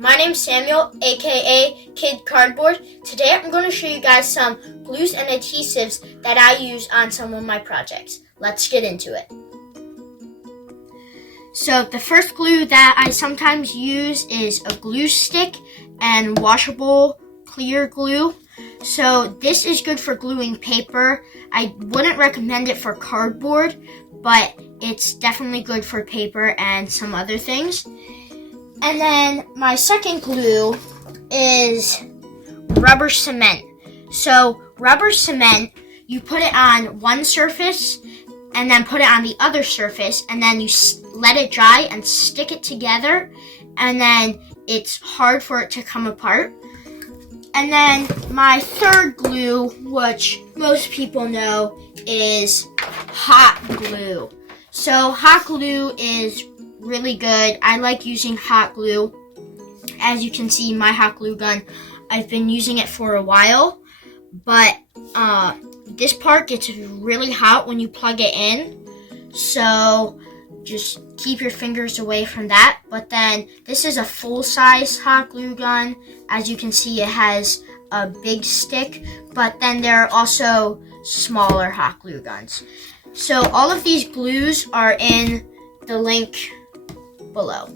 My name's Samuel, aka Kid Cardboard. Today I'm going to show you guys some glues and adhesives that I use on some of my projects. Let's get into it. So the first glue that I sometimes use is a glue stick and washable clear glue. So this is good for gluing paper. I wouldn't recommend it for cardboard, but it's definitely good for paper and some other things. And then my second glue is rubber cement. So rubber cement, you put it on one surface and then put it on the other surface, and then you let it dry and stick it together, and then it's hard for it to come apart. And then my third glue, which most people know, is hot glue. So hot glue is really good. I like using hot glue. As you can see, my hot glue gun, I've been using it for a while, but this part gets really hot when you plug it in, so just keep your fingers away from that. But then this is a full-size hot glue gun. As you can see, it has a big stick, but then there are also smaller hot glue guns. So all of these glues are in the link below.